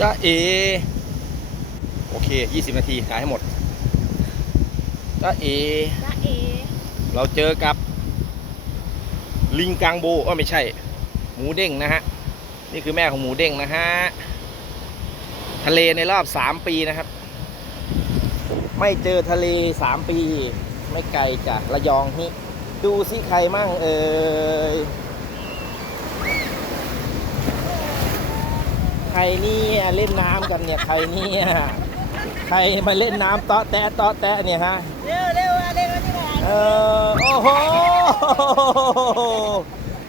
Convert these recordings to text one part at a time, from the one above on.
จ้าเอ โอเค 20 นาทีถ่ายให้หมดจ้าเอ จ้าเอ เราเจอกับ ลิงกังโบเออไม่ใช่ หมูเด้งนะฮะ นี่คือแม่ของหมูเด้งนะฮะ ทะเลในรอบ 3 ปีนะครับ ไม่เจอทะเล 3 ปี ไม่ไกลจากระยองฮิดูสิใครมั่งเอ่ยใค รเนี่ยเล่นน้ำกันเนี่ยใครเนี่ยใครมาเล่นน้ำเตาะแตะเตาะแตะเนี่ยฮะเร็วเร็วเร็วนี่แหละเออโอ้โห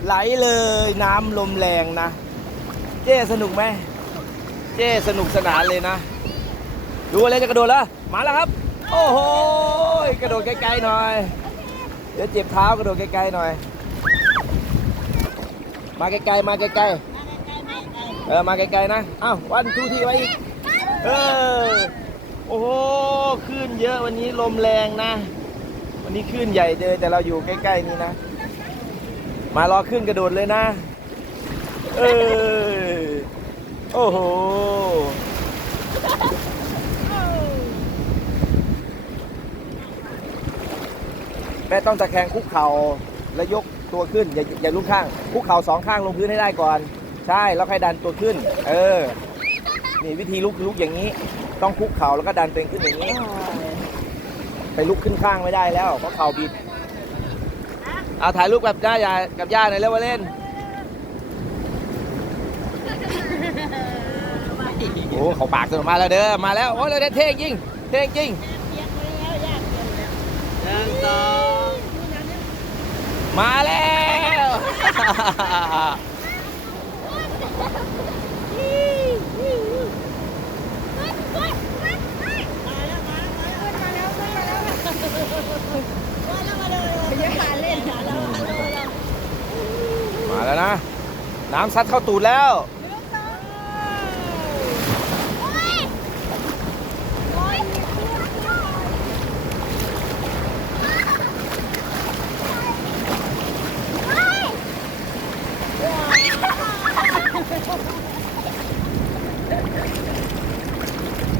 ไหลเลยน้ำลมแรงนะ เจ้สนุกไหมเจ้สนุกสนานเลยนะ ดูอะไรจะกระโดดแล้วมาแล้วครับ โอ้โหกระโดดไกลๆหน่อย เดี๋ยวเจ็บเท้ากระโดดไกลๆหน่อย มาไกลๆมาไกลๆ เออมาไกลๆนะอ้าววันทูทีไว้เออโอ้โหคลื่นเยอะวันนี้ลมแรงนะ วันนี้คลื่นใหญ่เลยแต่เราอยู่ใกล้ๆนี่นะ มารอขึ้นกระโดดเลยนะ เออโอ้โหแม่ต้องตะแคงคุกเข่าแล้วยกตัวขึ้นอย่าอย่าลุกข้างคุกเข่าสองข้างลงพื้นให้ได้ก่อน ใช่แล้วค่อยดันตัวขึ้น เออ นี่วิธีลุกลุกอย่างนี้ ต้องคุกเข่าแล้วก็ดันตัวเองขึ้นอย่างนี้ ไปลุกขึ้นข้างไม่ได้แล้วเพราะเข่าบิดเอาถ่ายรูปกับย่ากับย่าหน่อยเร็วมาเล่นโอ้เขาปากตัวมาแล้วเด้อมาแล้วโอ้เลยเท่จริงเท่จริงหนึ่งสองมาแล้ว แล้วนะ น้ำซัดเข้าตูดแล้ว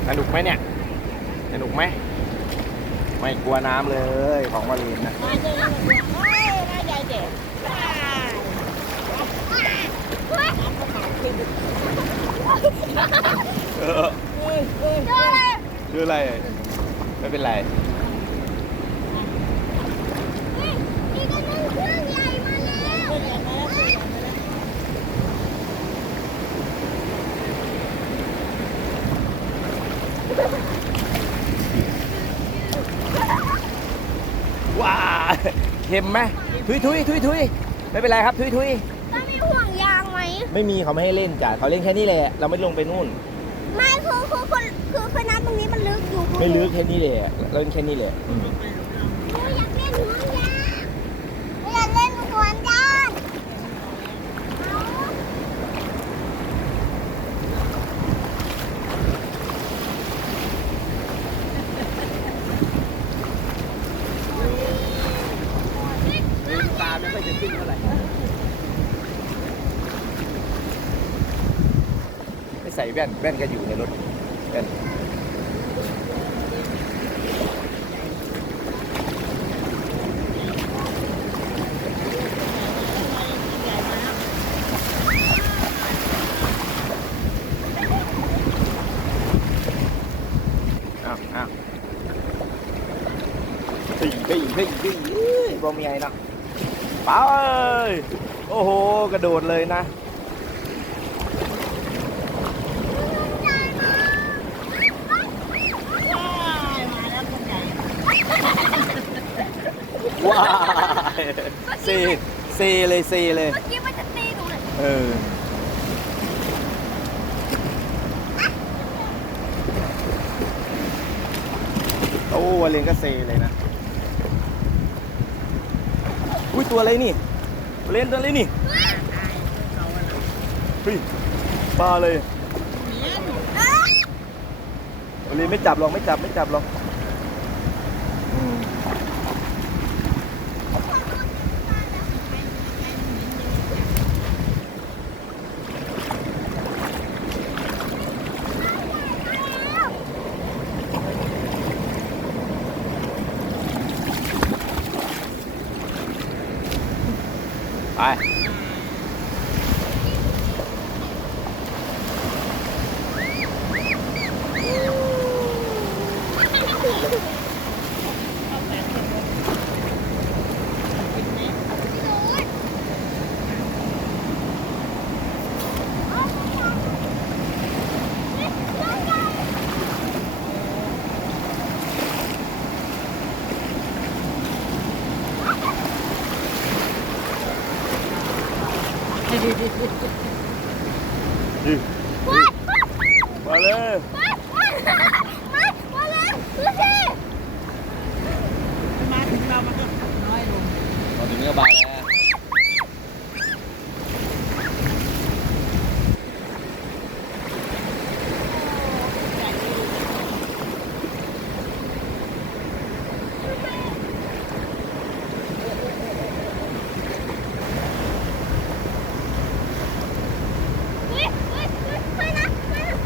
สนุกไหมเนี่ย สนุกไหม ไม่กลัวน้ำเลยของวาลินนะ มาเจอกันเลยโอ้ยน่าใหญ่เด็ก เออ คืออะไร ไม่เป็นไรว้าเค็มไหมทุยทุยทุยทุยไม่เป็นไรครับทุยทุยก็มีห่วงยางไหม ไม่มีเขาไม่ให้เล่นจ้ะเขาเล่นแค่นี้แหละ เราไม่ลงไปนู่น ไม่คือคือคือคือคือน้ำตรงนี้มันลึกอยู่ ไม่ลึกแค่นี้แหละเราเล่นแค่นี้แหละอืมหนูอยากเล่นห่วงยางหนูอยากเล่นห่วงยางตาไม่ค่อยจะขึ้นเท่าไหร่ไม่ใส่แว่นแว่นก็อยู่ในรถแว่นอ้าวอ้าวเฮ้ยเฮ้ยเฮ้ยเฮ้ยเฮ้ยบอมีไงเนาะไปโอ้โห กระโดดเลยนะ ว้ายเซเซเลยเซเลย เมื่อกี้มันจะตีหนูเลยเออ โอ้วาเลนก็เซเลยนะ อุ้ย ตัวอะไรนี่วาเลนตัวอะไรนี่เฮ้ยปลาเลยวาเลนไม่จับหรอกไม่จับไม่จับหรอก อืมว้ายมาเลยว้ายว้ายว้ายว้ายเลยดูสิมาถึงเรามันก็น้อยลงมาถึงก็บายแล้ว เฮ้ยเฮ้ยเฮ้ยไปนะไปนะ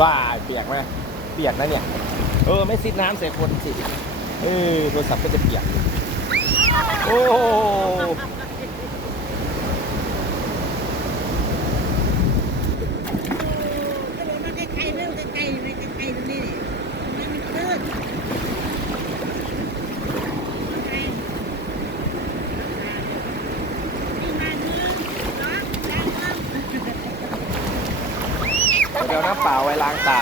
ว้าเปียกไหมเปียกนะเนี่ย เออ ไม่ซิดน้ำใส่คนสิ เออโทรศัพท์ก็จะเปียก โอ้โห ก็เลยมาใกล้ๆเรื่องใกล้ๆในใกล้ๆตรงนี้มันมีคลื่นนี่มาเนื้อเนาะแรงมาก เดียวน้ำเปล่าไว้ล้างตา